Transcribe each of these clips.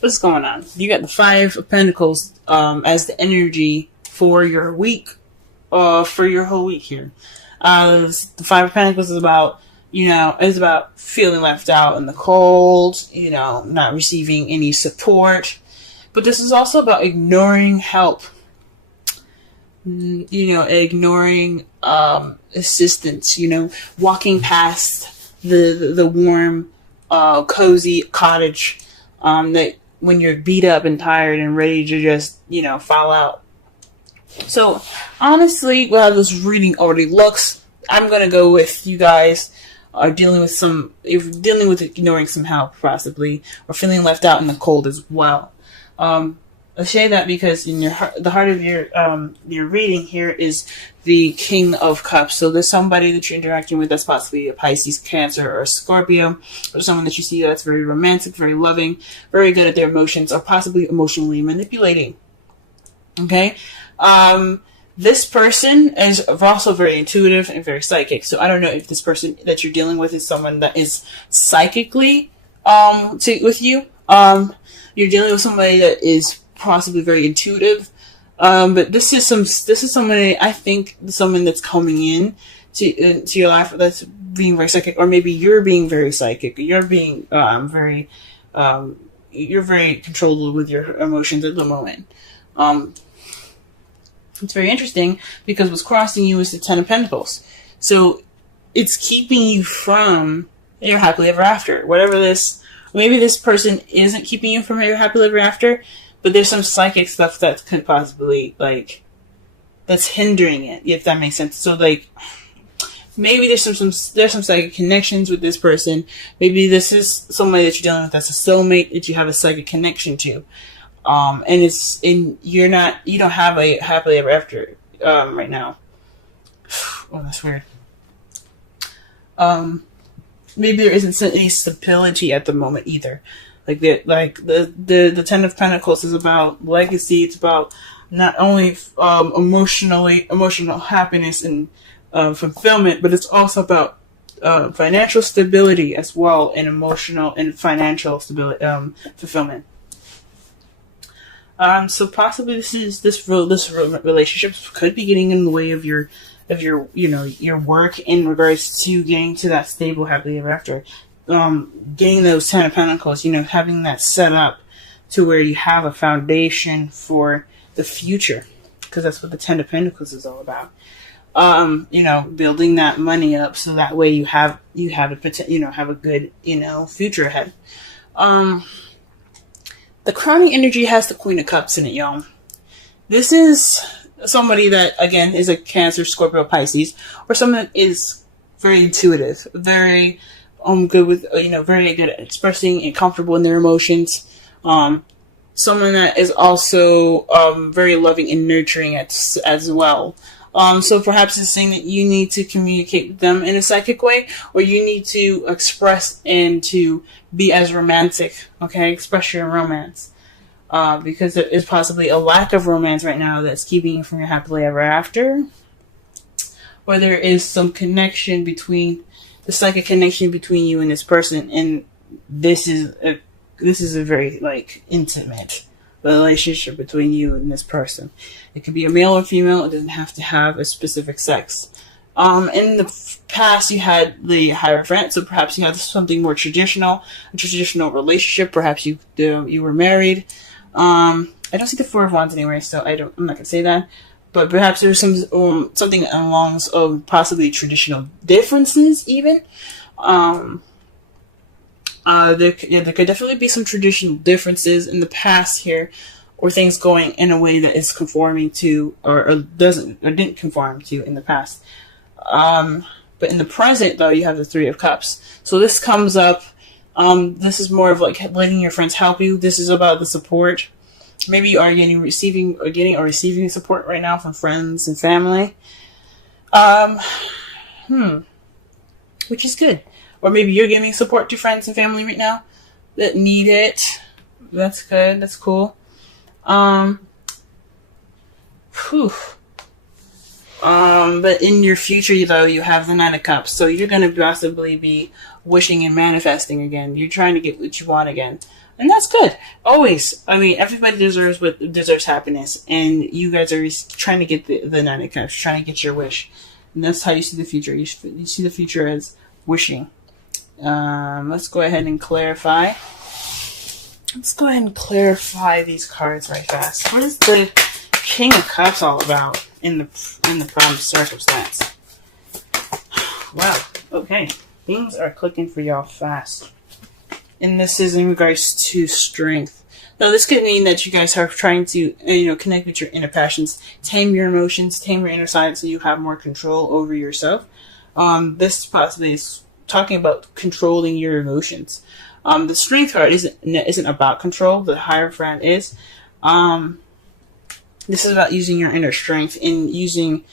what's going on? You got the Five of Pentacles as the energy for your week, for your whole week here. The Five of Pentacles is about, is about feeling left out in the cold, not receiving any support. But this is also about ignoring help, ignoring assistance, walking past the warm, cozy cottage that when you're beat up and tired and ready to just, fall out. So, honestly, well, this reading already looks, I'm going to go with you guys are dealing with ignoring some help, possibly, or feeling left out in the cold as well. I say that because in the heart of your reading here is the King of Cups. So there's somebody that you're interacting with that's possibly a Pisces, Cancer, or a Scorpio, or someone that you see that's very romantic, very loving, very good at their emotions, or possibly emotionally manipulating. Okay? This person is also very intuitive and very psychic. So I don't know if this person that you're dealing with is someone that is psychically with you. You're dealing with somebody that is possibly very intuitive. But this is somebody, I think, someone that's coming in to your life that's being very psychic, or maybe you're being very psychic. You're being you're very controllable with your emotions at the moment. It's very interesting because what's crossing you is the Ten of Pentacles. So it's keeping you from your happily ever after. Maybe this person isn't keeping you from your happily ever after, but there's some psychic stuff that could possibly, that's hindering it, if that makes sense. So, maybe there's some psychic connections with this person. Maybe this is somebody that you're dealing with that's a soulmate that you have a psychic connection to. You don't have a happily ever after, right now. Oh, that's weird. Maybe there isn't any stability at the moment either. The Ten of Pentacles is about legacy. It's about not only emotional happiness and fulfillment, but it's also about financial stability as well, and emotional and financial stability, fulfillment. So possibly this relationship could be getting in the way of your work in regards to getting to that stable happily ever after. Getting those Ten of Pentacles, having that set up to where you have a foundation for the future, because that's what the Ten of Pentacles is all about. Building that money up so that way you have a good, future ahead. The crowning energy has the Queen of Cups in it, y'all. This is somebody that, again, is a Cancer, Scorpio, Pisces, or someone that is very intuitive, very good with, very good at expressing and comfortable in their emotions. Someone that is also very loving and nurturing as well. So perhaps it's saying that you need to communicate with them in a psychic way, or you need to express and to be as romantic, okay? Express your romance. Because there is possibly a lack of romance right now that's keeping you from your happily ever after. Or there is some connection between, the psychic connection between you and this person, and this is a very, intimate relationship between you and this person. It could be a male or female. It doesn't have to have a specific sex. In the past, you had the Hierophant, so perhaps you had something more traditional, a traditional relationship. Perhaps you were married. I don't see the Four of Wands anywhere, so I'm not gonna say that. But perhaps there's some something along of possibly traditional differences, even. There could definitely be some traditional differences in the past here, or things going in a way that is conforming to, or didn't conform to in the past. But in the present, though, you have the Three of Cups. So this comes up. This is more of letting your friends help you. This is about the support. Maybe you are getting or receiving support right now from friends and family. Which is good. Or maybe you're giving support to friends and family right now that need it. That's good. That's cool. But in your future, though, you have the Nine of Cups. So you're going to possibly be wishing and manifesting again. You're trying to get what you want again. And that's good. Always. I mean, everybody deserves happiness, and you guys are trying to get the Nine of Cups, trying to get your wish. And that's how you see the future. You see the future as wishing. Let's go ahead and clarify. Let's go ahead and clarify these cards right fast. What is the King of Cups all about in the problem circumstance? Wow. Okay. Things are clicking for y'all fast. And this is in regards to strength. Now, this could mean that you guys are trying to, connect with your inner passions, tame your emotions, tame your inner side, so you have more control over yourself. This possibly is talking about controlling your emotions. The strength card isn't about control. The Hierophant is. This is about using your inner strength and using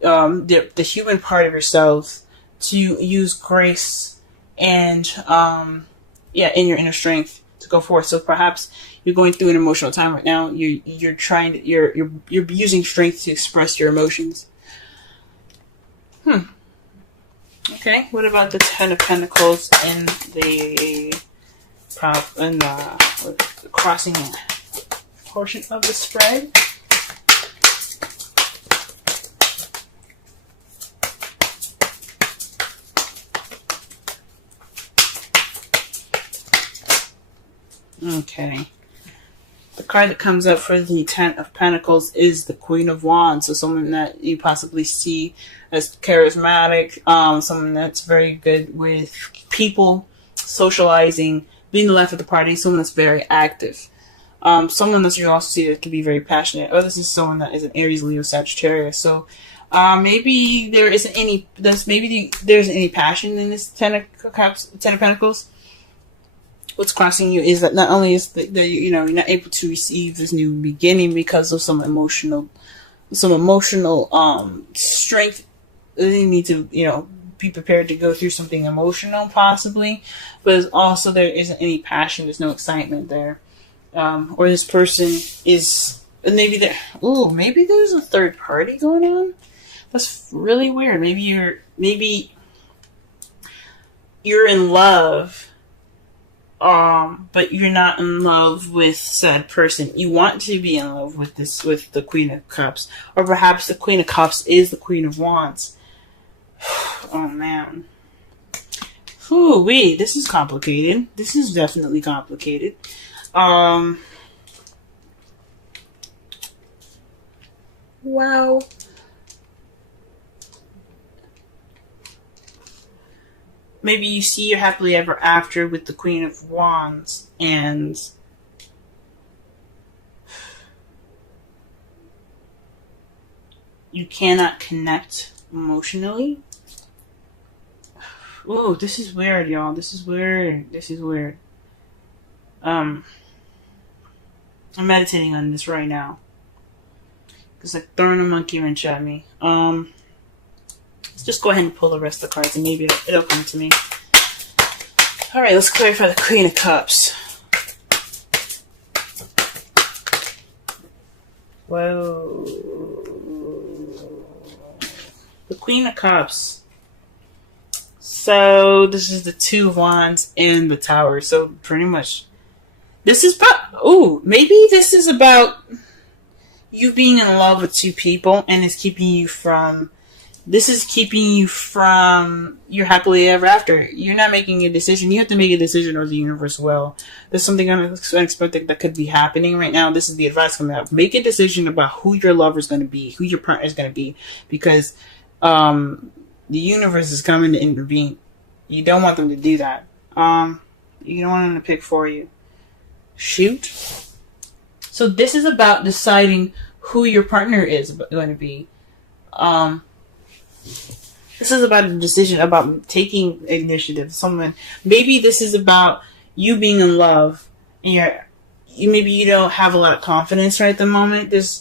the human part of yourself to use grace and in your inner strength to go forth. So perhaps you're going through an emotional time right now. You're using strength to express your emotions. Okay. What about the Ten of Pentacles and the crossing portion of the spread? Okay. The card that comes up for the Ten of Pentacles is the Queen of Wands. So someone that you possibly see as charismatic, someone that's very good with people, socializing, being the life of the party, someone that's very active. Someone that you also see that can be very passionate. Oh, this is someone that is an Aries, Leo, Sagittarius. So maybe there isn't any passion in this Ten of Pentacles. What's crossing you is that not only is that you're not able to receive this new beginning because of some emotional strength. You need to be prepared to go through something emotional possibly, but also there isn't any passion. There's no excitement there, or this person is maybe there's a third party going on. That's really weird. Maybe you're in love. But you're not in love with said person. You want to be in love with the Queen of Cups. Or perhaps the Queen of Cups is the Queen of Wands. Oh, man. Ooh-wee, this is complicated. This is definitely complicated. Wow. Maybe you see your happily ever after with the Queen of Wands, and you cannot connect emotionally. Ooh, this is weird, y'all. This is weird. I'm meditating on this right now. It's like throwing a monkey wrench at me. Let's just go ahead and pull the rest of the cards and maybe it'll come to me. Alright, let's clarify the Queen of Cups. Whoa. The Queen of Cups. So, this is the Two of Wands and the Tower. So, pretty much, this is about, maybe this is about you being in love with two people and it's keeping you from your happily ever after. You're not making a decision. You have to make a decision or the universe will. There's something unexpected that could be happening right now. This is the advice coming out. Make a decision about who your lover is going to be, who your partner is going to be, because the universe is coming to intervene. You don't want them to do that. You don't want them to pick for you. Shoot. So this is about deciding who your partner is going to be. This is about a decision, about taking initiative. Maybe this is about you being in love, and maybe you don't have a lot of confidence right at the moment. You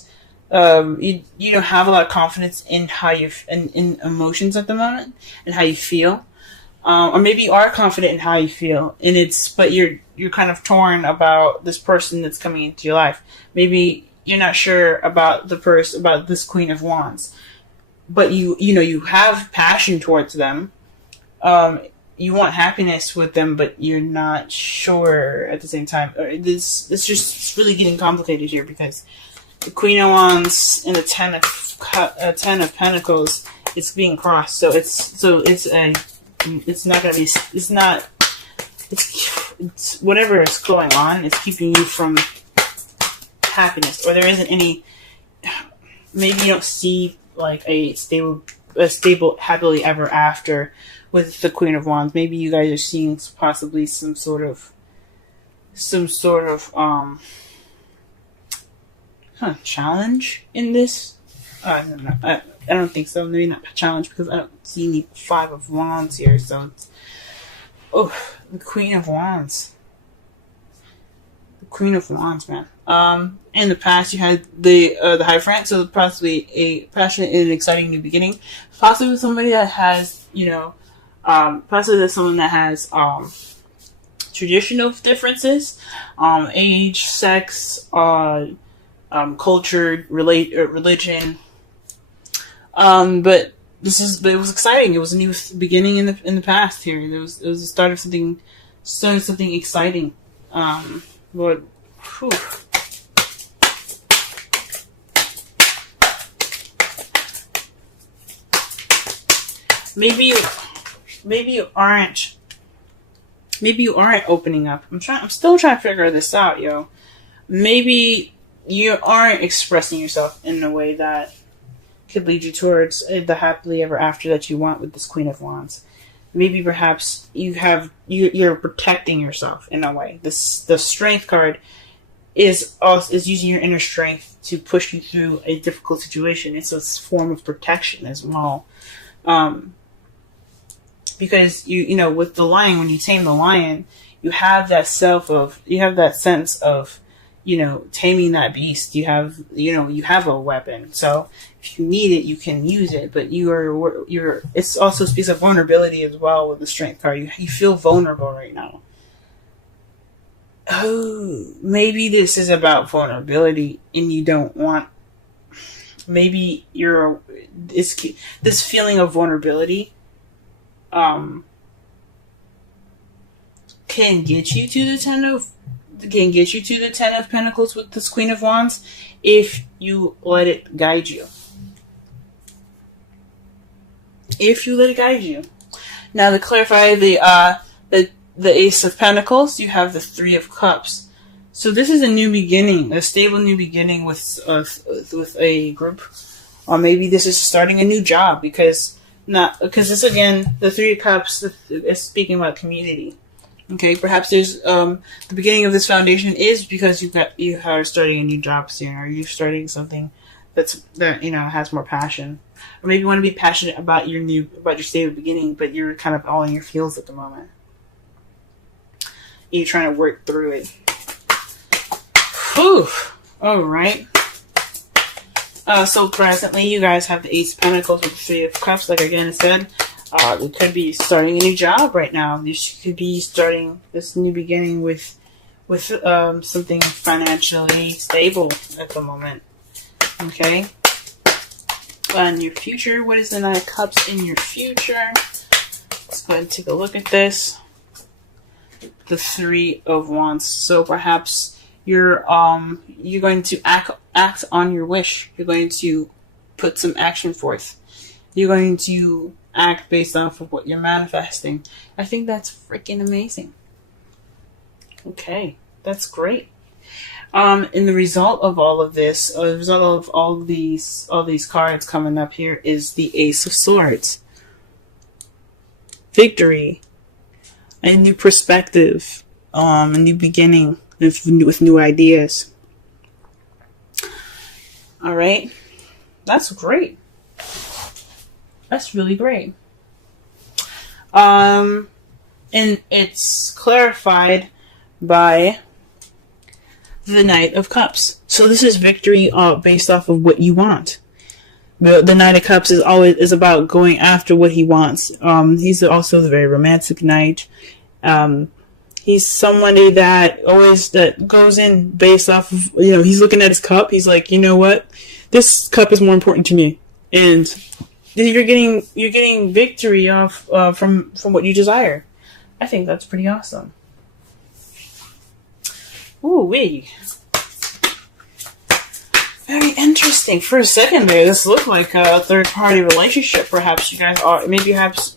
don't have a lot of confidence in how in emotions at the moment and how you feel, or maybe you are confident in how you feel, but you're kind of torn about this person that's coming into your life. Maybe you're not sure about about this Queen of Wands. But you have passion towards them. you want happiness with them, but you're not sure at the same time. It's just really getting complicated here, because the Queen of Wands and the Ten of Pentacles, it's being crossed. So it's whatever is going on, it's keeping you from happiness, or there isn't any. Maybe you don't see like a stable happily ever after with the Queen of Wands. Maybe you guys are seeing possibly some sort of challenge in this. I don't think so. Maybe not challenge, because I don't see any Five of Wands here. So it's, the Queen of Wands. The Queen of Wands, man. In the past, you had the Hierophant, so possibly a passionate and exciting new beginning. Possibly somebody that has, possibly there's someone that has traditional differences, age, sex, culture, religion. But it was exciting. It was a new beginning in the past here. It was the start of something exciting. But whew. Maybe you aren't opening up. I'm still trying to figure this out, yo. Maybe you aren't expressing yourself in a way that could lead you towards the happily ever after that you want with this Queen of Wands. Maybe perhaps you're protecting yourself in a way. The Strength card is using your inner strength to push you through a difficult situation. It's a form of protection as well. Because with the lion, when you tame the lion, you have that sense of, taming that beast. You have a weapon. So if you need it, you can use it. But it also speaks of vulnerability as well with the Strength card. You feel vulnerable right now. Oh, maybe this is about vulnerability, and you don't want. Maybe this feeling of vulnerability can get you to the Ten of Pentacles with this Queen of Wands if you let it guide you. Now, to clarify the Ace of Pentacles, you have the Three of Cups. So this is a new beginning, a stable new beginning with a group, or maybe this is starting a new job, because this, again, the Three of Cups is speaking about community. Okay, perhaps there's the beginning of this foundation is because you are starting a new job soon, or you're starting something that has more passion, or maybe you want to be passionate about your stable beginning, but you're kind of all in your feels at the moment. You're trying to work through it. Whew. All right. So presently, you guys have the Ace of Pentacles with the Three of Cups. Like again I said, you could be starting a new job right now. You could be starting this new beginning with something financially stable at the moment. Okay. In your future, what is the Nine of Cups in your future? Let's go ahead and take a look at this. The Three of Wands. So perhaps you're going to act on your wish. You're going to put some action forth. You're going to act based off of what you're manifesting. I think that's freaking amazing. Okay, that's great. And the result of all of this, the result of all these cards coming up here is the Ace of Swords. Victory, a new perspective, a new beginning with new ideas. All right, that's great. That's really great. And it's clarified by the Knight of Cups. So this is victory based off of what you want. The Knight of Cups is about going after what he wants. He's also a very romantic knight. He's somebody that goes in based off of, he's looking at his cup. He's like, you know what? This cup is more important to me. And you're getting victory off from what you desire. I think that's pretty awesome. Ooh wee. Very interesting. For a second there, this looked like a third-party relationship. Perhaps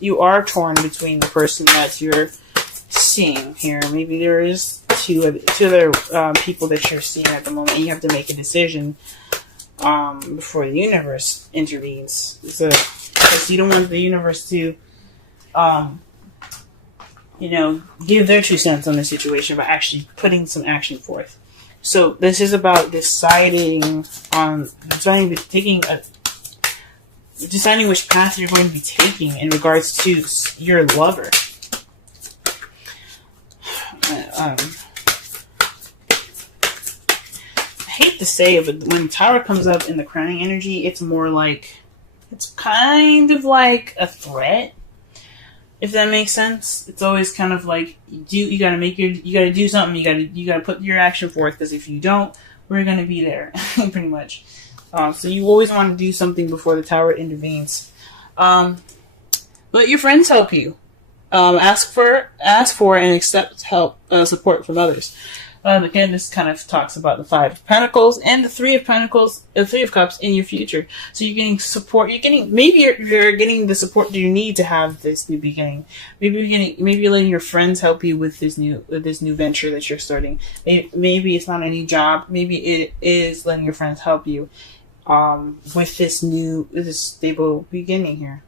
you are torn between the person that you're seeing here. Maybe there is two other people that you're seeing at the moment, and you have to make a decision before the universe intervenes. Because you don't want the universe to, give their 2 cents on the situation by actually putting some action forth. So this is about deciding which path you're going to be taking in regards to your lover. I hate to say it, but when Tower comes up in the crowning energy, it's kind of like a threat. If that makes sense, it's always kind of like you gotta do something. You gotta put your action forth, because if you don't, we're gonna be there, pretty much. So you always want to do something before the Tower intervenes. Let your friends help you. Ask for and accept help, support from others. Again, this kind of talks about the 5 of Pentacles and the 3 of Pentacles, 3 of Cups in your future. So you're getting support. Maybe you're getting the support you need to have this new beginning. Maybe you're letting your friends help you with this new venture that you're starting. Maybe it's not a new job. Maybe it is letting your friends help you with this stable beginning here.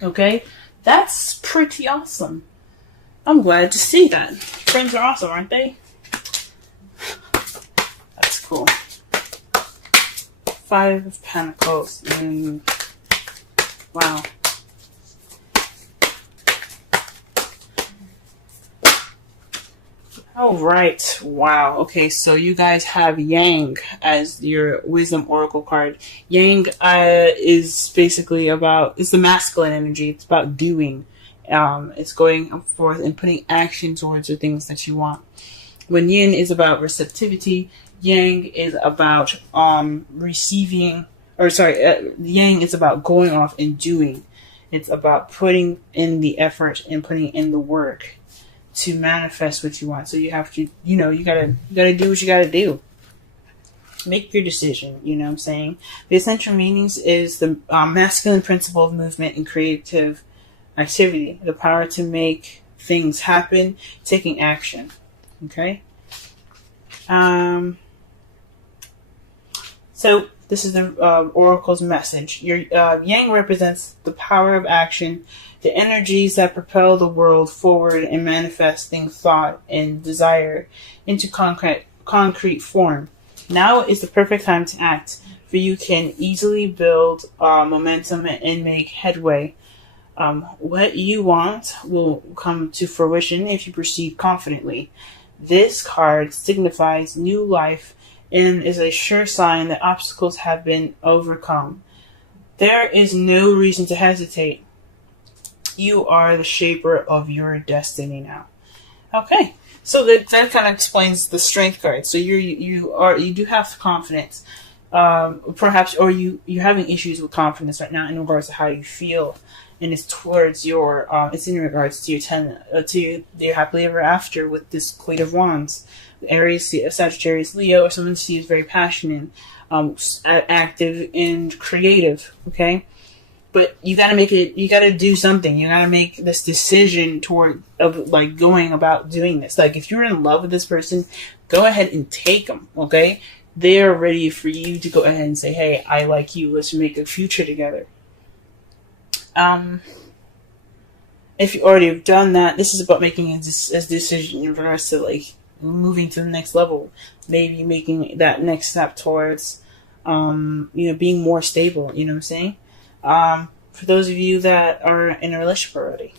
Okay, that's pretty awesome. I'm glad to see that. Friends are awesome, aren't they? That's cool. 5 of Pentacles. Wow. All right. Wow. Okay, so you guys have Yang as your Wisdom Oracle card. Yang is basically it's the masculine energy. It's about doing. It's going forth and putting action towards the things that you want. When Yin is about receptivity, Yang is about Yang is about going off and doing. It's about putting in the effort and putting in the work to manifest what you want. So you have to, you gotta do what you gotta do. Make your decision, you know what I'm saying? The essential meanings is the masculine principle of movement and creative activity, the power to make things happen, taking action. Okay. So this is the Oracle's message. Your Yang represents the power of action, the energies that propel the world forward and manifesting thought and desire into concrete form. Now is the perfect time to act, for you can easily build momentum and make headway. What you want will come to fruition if you proceed confidently. This card signifies new life and is a sure sign that obstacles have been overcome. There is no reason to hesitate. You are the shaper of your destiny now. Okay, so that kind of explains the Strength card. So you do have confidence, perhaps, or you're having issues with confidence right now in regards to how you feel. And it's towards it's in regards to your happily ever after with this Queen of Wands. Aries, Sagittarius, Leo, or someone who is very passionate, active, and creative. Okay, but you gotta you gotta do something. You gotta make this decision going about doing this. Like, if you're in love with this person, go ahead and take them. Okay, they are ready for you to go ahead and say, "Hey, I like you. Let's make a future together." If you already have done that, this is about making a decision in regards to moving to the next level, maybe making that next step towards, being more stable. You know what I'm saying? For those of you that are in a relationship already,